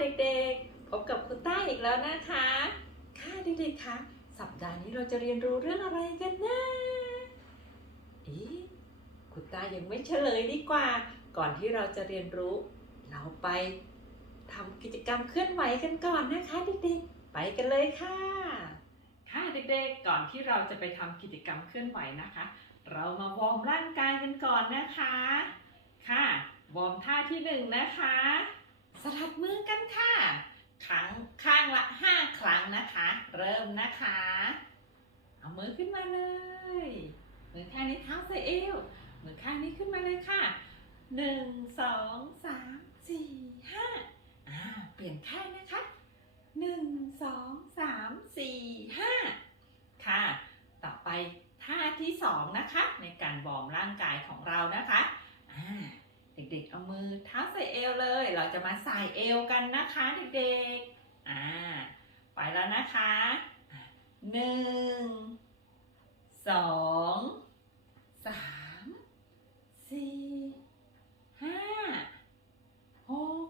เด็กๆ พบกับคุณต้าอีกแล้วนะคะ ค่ะเด็กๆคะสัปดาห์นี้เราจะเรียนรู้เรื่องอะไรกันนะอีคุณต้ายังไม่เฉลยดีกว่า ก่อนที่เราจะเรียนรู้ เราไปทำกิจกรรมเคลื่อนไหวกันก่อนนะคะ เด็กๆ ไปกันเลยค่ะ ค่ะเด็กๆ ก่อนที่เราจะไปทำกิจกรรมเคลื่อนไหวนะคะ เรามาวอร์มร่างกายกันก่อนนะคะ ค่ะ วอร์มท่าที่หนึ่งนะคะ สลัดมือกันค่ะครั้งข้างละห้าครั้งนะคะ เริ่มนะคะ เอามือขึ้นมาเลย มือข้างนี้เท้าใส่เอว มือข้างนี้ขึ้นมาเลยค่ะหนึ่งสองสามสี่ห้าอ่าเปลี่ยนข้างนะคะหนึ่งสองสามสี่ห้าค่ะ ต่อไปท่าที่สองนะคะ ในการวอร์มร่างกายของเรานะคะอ่า เด็กๆ เอามือเท้าใส่เอวเลย เราจะมาใส่เอวกันนะคะเด็กๆ อ่า ไปแล้วนะคะหนึ่งสองสามสี่ห้าหก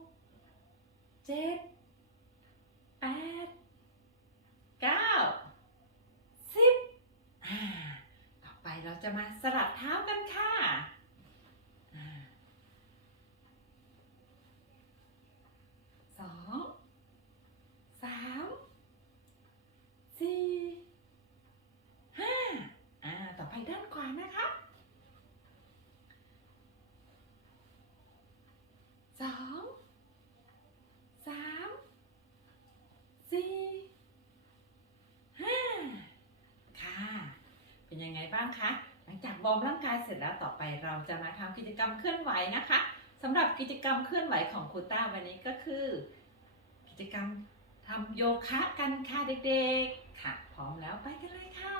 เจ็ดแปดเก้าสิบอ่าต่อไปเราจะมาสลัดเท้ากันค่ะอ่า สองสามสี่ห้าอ่า ต่อไปด้านขวานะคะสองสามสี่ห้าค่ะ เป็นยังไงบ้าง คะ หลังจากวอร์มร่างกายเสร็จแล้วต่อไปเราจะมาทำกิจกรรมเคลื่อนไหวนะคะสำหรับกิจกรรมเคลื่อนไหวของครูต้าวันนี้ก็คือ กิจกรรมทำโยคะกันค่ะเด็กๆ ค่ะ พร้อมแล้วไปกันเลยค่ะ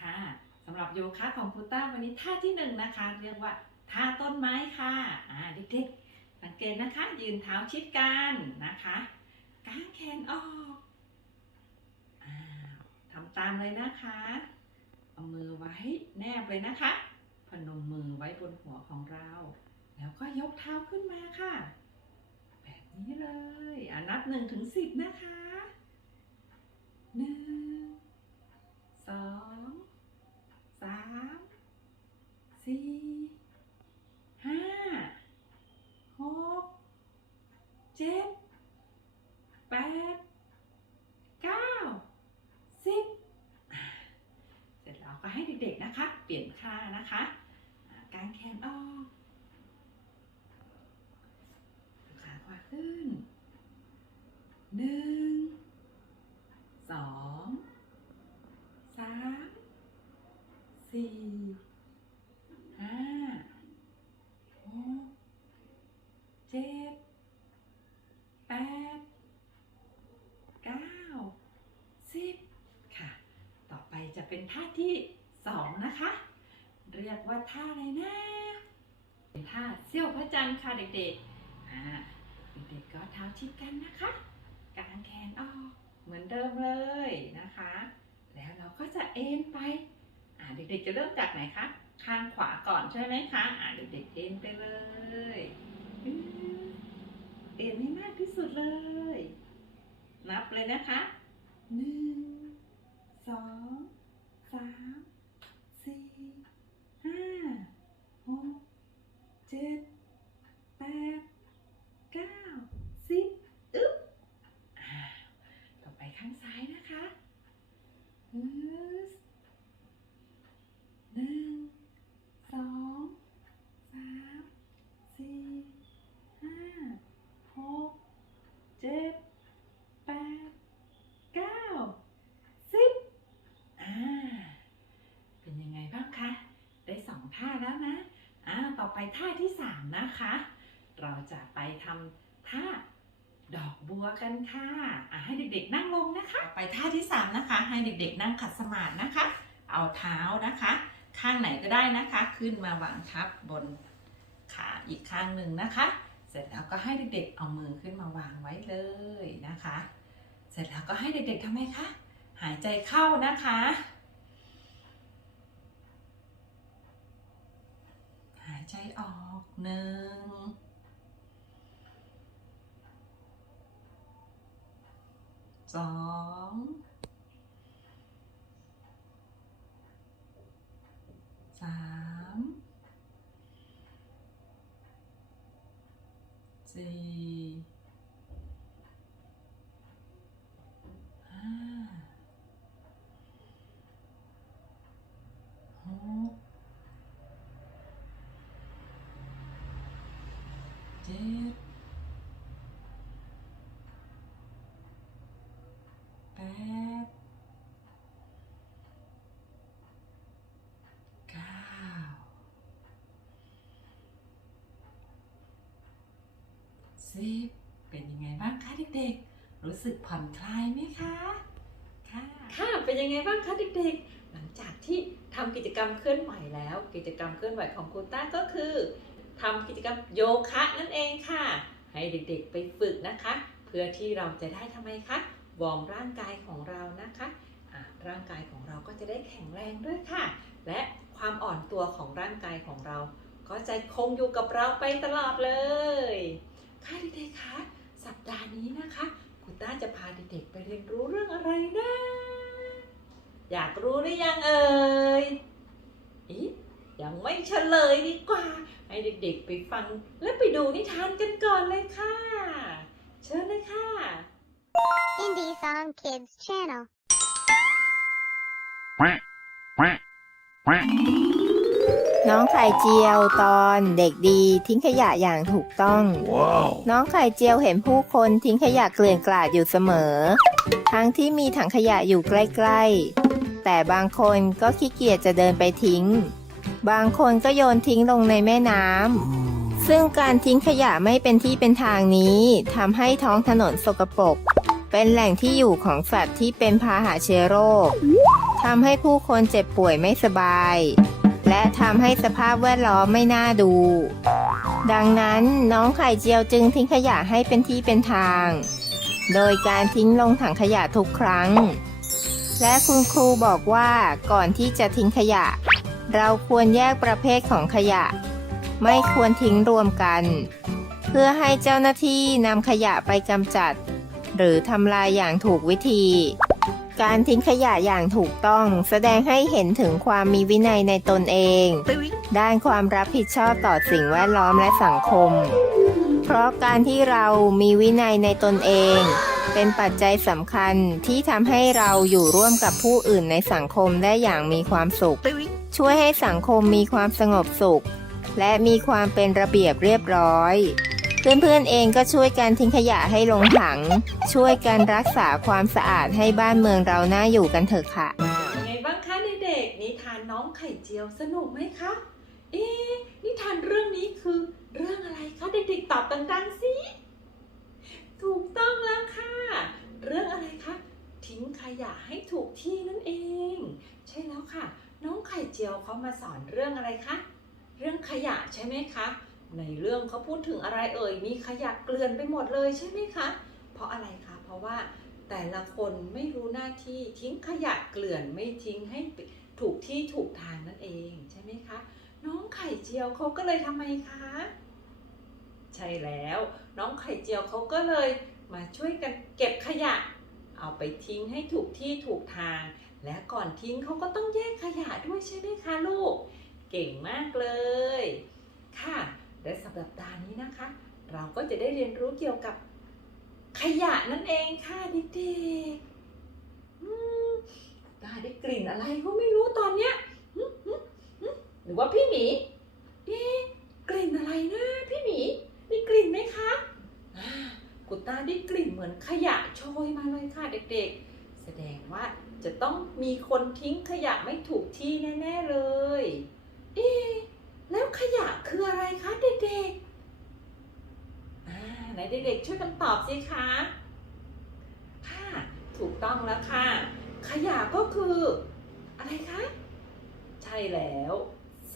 ค่ะสำหรับโยคะของครูต้าวันนี้ท่าที่หนึ่งนะคะ เรียกว่าท่าต้นไม้ค่ะอ่าเด็กๆ สังเกตนะคะ ยืนเท้าชิดกันนะคะกางแขนออกอ่าทำตามเลยนะคะ เอามือไว้แนบเลยนะคะ พนมมือไว้บนหัวของเรา แล้วก็ยกเท้าขึ้นมาค่ะ แบบนี้เลยอะนับหนึ่งถึงสิบนะคะหนึ่งสองสามสี่ห้าหกเจ็ดแปดเก้าสิบอะเสร็จแล้วก็ให้เด็กๆนะคะ เปลี่ยนค่านะคะอะกางแขนออก ขาขวาขึ้น หนึ่ง สอง สาม สี่ ห้า หก เจ็ด แปด เก้า สิบ ค่ะ ต่อไปจะเป็นท่าที่สอง นะคะ เรียกว่าท่าอะไรนะเป็นท่าเสี้ยวพระจันทร์ค่ะเด็กๆอ่าเด็กๆก็เท้าชิดกันนะคะกางแขนออกเหมือนเดิมเลยนะคะ แล้วเราก็จะเอ็นไปอ่าเด็กๆจะเริ่มจากไหนคะข้างขวาก่อนใช่ไหมคะอ่าเด็กๆเอ็นไปเลยเอ็นให้มากที่สุดเลย นับเลยนะคะ หนึ่ง สอง สาม สี่ ห้า หก เจ็ด แปด เก้า สิบ อึ๊บอ่าต่อไปข้างซ้ายนะคะฮึสหนึ่ง สอง สาม สี่ ห้า หก เจ็ด แปด เก้า สิบ อ่า เป็นยังไงบ้างคะ ได้สองท่าแล้วนะ อ่า ต่อไปท่าที่สาม นะคะ เราจะไปทำท่าดอกบัวกันค่ะะให้เด็กๆนั่งลงนะคะ ไปท่าที่สามนะคะ ให้เด็กๆนั่งขัดสมาธินะคะ เอาเท้านะคะ ข้างไหนก็ได้นะคะ ขึ้นมาวางทับบนขาอีกข้างหนึ่งนะคะ เสร็จแล้วก็ให้เด็กๆเอามือขึ้นมาวางไว้เลยนะคะ เสร็จแล้วก็ให้เด็กๆทำไมคะหายใจเข้านะคะ หายใจออก หนึ่งสองสามสี่ เจ็ดแปดเก้าสิบเป็นยังไงบ้างคะเด็กๆ รู้สึกผ่อนคลายไหมคะ ค่ะ ค่ะ เป็นยังไงบ้างคะเด็กๆ หลังจากที่ทำกิจกรรมเคลื่อนไหวแล้ว กิจกรรมเคลื่อนไหวของครูต้าก็คือ ทำกิจกรรมโยคะนั่นเองค่ะ ให้เด็กๆไปฝึกนะคะ เพื่อที่เราจะได้ทำไมคะวอร์มร่างกายของเรานะคะะร่างกายของเราก็จะได้แข็งแรงด้วยค่ะ และความอ่อนตัวของร่างกายของเรา ก็จะคงอยู่กับเราไปตลอดเลยค่ะเด็กๆคะสัปดาห์นี้นะคะครูต้าจะพาเด็กๆไปเรียนรู้เรื่องอะไรนะ อยากรู้หรือยังเอ่ยอียังไม่เฉลยดีกว่า ให้เด็กๆไปฟังและไปดูนิทานกันก่อนเลยค่ะ เชิญเลยค่ะ Indie Song Kids Channel. quack quack quack น้องไข่เจียวตอนเด็กดีทิ้งขยะอย่างถูกต้อง Whoa น้องไข่เจียวเห็นผู้คนทิ้งขยะเกลื่อนกลาดอยู่เสมอ ทั้งที่มีถังขยะอยู่ใกล้ ๆ แต่บางคนก็ขี้เกียจจะเดินไปทิ้ง บางคนก็โยนทิ้งลงในแม่น้ำ ซึ่งการทิ้งขยะไม่เป็นที่เป็นทางนี้ทำให้ท้องถนนสกปรก เป็นแหล่งที่อยู่ของสัตว์ที่เป็นพาหะเชื้อโรคทำให้ผู้คนเจ็บป่วยไม่สบาย และทำให้สภาพแวดล้อมไม่น่าดู ดังนั้นน้องไข่เจียวจึงทิ้งขยะให้เป็นที่เป็นทาง โดยการทิ้งลงถังขยะทุกครั้ง และคุณครูบอกว่าก่อนที่จะทิ้งขยะ เราควรแยกประเภทของขยะ ไม่ควรทิ้งรวมกัน เพื่อให้เจ้าหน้าที่นำขยะไปกำจัด หรือทำลายอย่างถูกวิธี การทิ้งขยะอย่างถูกต้องแสดงให้เห็นถึงความมีวินัยในตนเอง ด้านความรับผิดชอบต่อสิ่งแวดล้อมและสังคม เพราะการที่เรามีวินัยในตนเอง เป็นปัจจัยสำคัญที่ทำให้เราอยู่ร่วมกับผู้อื่นในสังคมได้อย่างมีความสุข ช่วยให้สังคมมีความสงบสุข และมีความเป็นระเบียบเรียบร้อย เพื่อนๆเองก็ช่วยกันทิ้งขยะให้ลงถัง ช่วยกันรักษาความสะอาดให้บ้านเมืองเราน่าอยู่กันเถอะค่ะ ไงบ้างคะเด็กๆนิทานน้องไข่เจียวสนุกไหมคะ เอ๊ะนิทานเรื่องนี้คือเรื่องอะไรคะเด็กๆตอบดังๆสิ ถูกต้องแล้วค่ะ เรื่องอะไรคะ ทิ้งขยะให้ถูกที่นั่นเอง ใช่แล้วค่ะ น้องไข่เจียวเขามาสอนเรื่องอะไรคะ เรื่องขยะใช่ไหมคะ ในเรื่องเขาพูดถึงอะไรเอ่ย มีขยะเกลื่อนไปหมดเลยใช่ไหมคะ เพราะอะไรคะ เพราะว่าแต่ละคนไม่รู้หน้าที่ทิ้งขยะเกลื่อนไม่ทิ้งให้ถูกที่ถูกทางนั่นเองใช่ไหมคะ น้องไข่เจียวเขาก็เลยทำไมคะ ใช่แล้ว น้องไข่เจียวเขาก็เลยมาช่วยกันเก็บขยะ เอาไปทิ้งให้ถูกที่ถูกทาง และก่อนทิ้งเขาก็ต้องแยกขยะด้วยใช่ไหมคะลูก เก่งมากเลย ค่ะ และสัปดาห์นี้นะคะ เราก็จะได้เรียนรู้เกี่ยวกับขยะนั่นเองค่ะเด็กๆตาได้กลิ่นอะไรก็ไม่รู้ตอนเนี้ยหรือว่าพี่หมีเอ๊กลิ่นอะไรนะพี่หมีได้กลิ่นไหมคะกุตาได้กลิ่นเหมือนขยะโชยมาเลยค่ะเด็กๆ แสดงว่า จะต้องมีคนทิ้งขยะไม่ถูกที่แน่ ๆเลย เอ๊ะแล้วขยะคืออะไรคะเด็กๆอ่าไหนเด็กๆช่วยกันตอบสิคะ ค่ะ ถูกต้องแล้วค่ะ ขยะก็คือ อะไรคะ ใช่แล้ว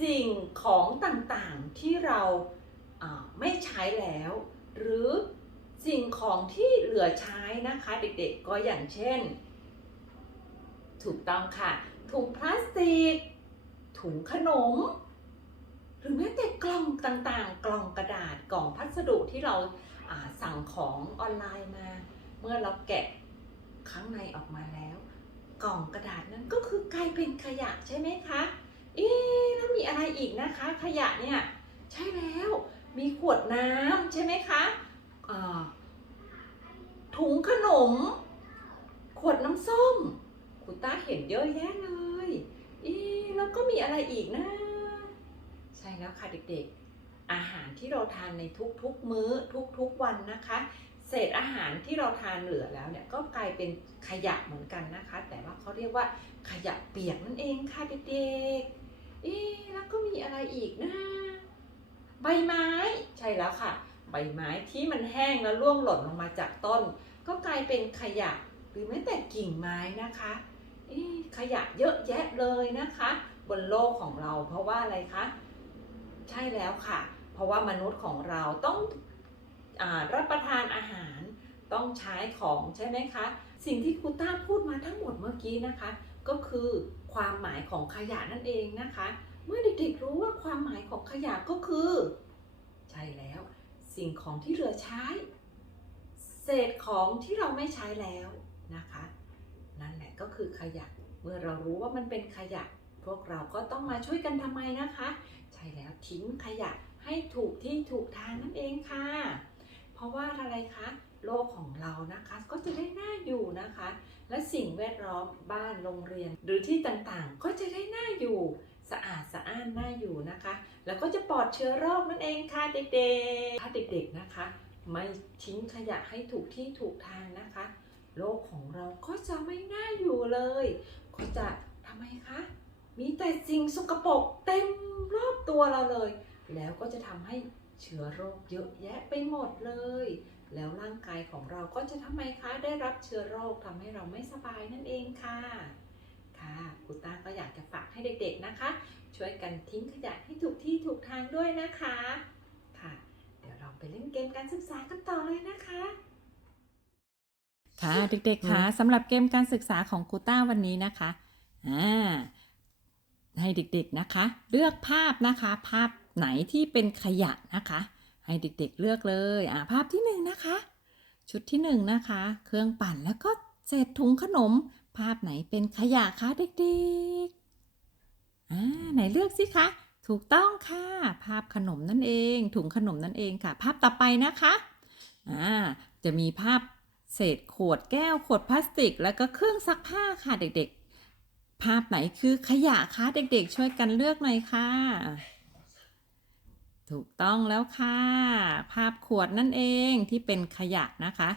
สิ่งของต่างๆที่เราไม่ใช้แล้ว หรือสิ่งของที่เหลือใช้นะคะ เด็กๆ ก็อย่างเช่น ถูกต้องค่ะ ถุงพลาสติก ถุงขนม หรือแม้แต่กล่องต่างๆ กล่องกระดาษกล่องพัสดุที่เราสั่งของออนไลน์มา เมื่อเราแกะข้างในออกมาแล้ว กล่องกระดาษนั้นก็คือกลายเป็นขยะใช่ไหมคะเอ๊ะแล้วมีอะไรอีกนะคะ ขยะเนี่ยใช่แล้วมีขวดน้ำใช่ไหมคะถุงขนม ขวดน้ำส้ม คุณตาเห็นเยอะแยะเลยอ๊ะแล้วก็มีอะไรอีกนะ ใช่แล้วค่ะเด็กๆ อาหารที่เราทานในทุกๆมื้อทุกๆวันนะคะ เศษอาหารที่เราทานเหลือแล้วเนี่ยก็กลายเป็นขยะเหมือนกันนะคะ แต่ว่าเขาเรียกว่าขยะเปียกนั่นเองค่ะเด็กๆอ๊ะแล้วก็มีอะไรอีกนะ ใบไม้ใช่แล้วค่ะ ใบไม้ที่มันแห้งแล้วร่วงหล่นลงมาจากต้น ก็กลายเป็นขยะหรือแม้แต่กิ่งไม้นะคะ ขยะเยอะแยะเลยนะคะ บนโลกของเรา เพราะว่าอะไรคะ ใช่แล้วค่ะ เพราะว่ามนุษย์ของเราต้องอรับประทานอาหารต้องใช้ของใช่ไหมคะ สิ่งที่ครูต้าพูดมาทั้งหมดเมื่อกี้นะคะ ก็คือความหมายของขยะนั่นเองนะคะ เมื่อเด็กๆรู้ว่าความหมายของขยะก็คือ ใช่แล้ว สิ่งของที่เหลือใช้ เศษของที่เราไม่ใช้แล้วนะคะ ก็คือขยะ เมื่อเรารู้ว่ามันเป็นขยะ พวกเราก็ต้องมาช่วยกันทำไมนะคะ ใช่แล้วทิ้งขยะให้ถูกที่ถูกทางนั่นเองค่ะ เพราะว่าอะไรคะโลกของเรานะคะก็จะได้น่าอยู่นะคะ และสิ่งแวดล้อมบ้านโรงเรียน หรือที่ต่างๆ ก็จะได้น่าอยู่ สะอาดสะอ้านน่าอยู่นะคะ แล้วก็จะปลอดเชื้อโรคนั่นเองค่ะเด็กๆถ้าเด็กๆนะคะ ไม่ทิ้งขยะให้ถูกที่ถูกทางนะคะ โลกของเราก็จะไม่น่าอยู่เลย ก็จะทำไมคะ มีแต่สิ่งสกปรกเต็มรอบตัวเราเลย แล้วก็จะทำให้เชื้อโรคเยอะแยะไปหมดเลย แล้วร่างกายของเราก็จะทำไมคะ ได้รับเชื้อโรคทำให้เราไม่สบายนั่นเองค่ะ ค่ะครูต้าก็อยากจะฝากให้เด็กๆนะคะ ช่วยกันทิ้งขยะให้ถูกที่ถูกทางด้วยนะคะ ค่ะ เดี๋ยวเราไปเล่นเกมการศึกษากันต่อเลยนะคะ ค่ะเด็กๆคะสำหรับเกมการศึกษาของกูต้าวันนี้นะคะอ่าให้เด็กๆนะคะ เลือกภาพนะคะ ภาพไหนที่เป็นขยะนะคะ ให้เด็กๆเลือกเลยอ่าภาพที่หนึ่งนะคะ ชุดที่หนึ่งนะคะ เครื่องปั่นแล้วก็เศษถุงขนม ภาพไหนเป็นขยะคะเด็กๆอ่าไหนเลือกสิคะถูกต้องค่ะ ภาพขนมนั่นเอง ถุงขนมนั่นเองค่ะ ภาพต่อไปนะคะอ่าจะมีภาพ เศษขวดแก้วขวดพลาสติก แล้วก็เครื่องซักผ้าค่ะเด็กๆ ภาพไหนคือขยะคะเด็กๆ ช่วยกันเลือกหน่อยค่ะ ถูกต้องแล้วค่ะ ภาพขวดนั่นเองที่เป็นขยะนะคะ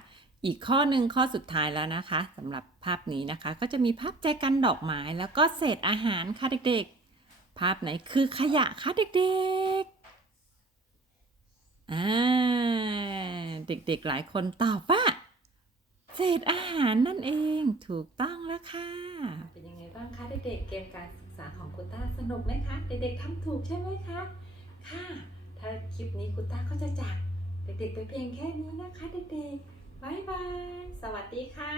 อีกข้อหนึ่งข้อสุดท้ายแล้วนะคะสำหรับภาพนี้นะคะ ก็จะมีภาพแจกันดอกไม้แล้วก็เศษอาหารค่ะเด็กๆ ภาพไหนคือขยะคะเด็กๆอ่าเด็กๆ หลายคนตอบว่า เศษอาหารนั่นเองถูกต้องแล้วค่ะ เป็นยังไงบ้างคะเด็กๆเกมการศึกษาของคุณต้าสนุกไหมคะเด็กๆทำถูกใช่ไหมคะค่ะ ถ้าคลิปนี้คุณต้าก็จะจากเด็กๆไปเพียงแค่นี้นะคะเด็กๆบายบายสวัสดีค่ะ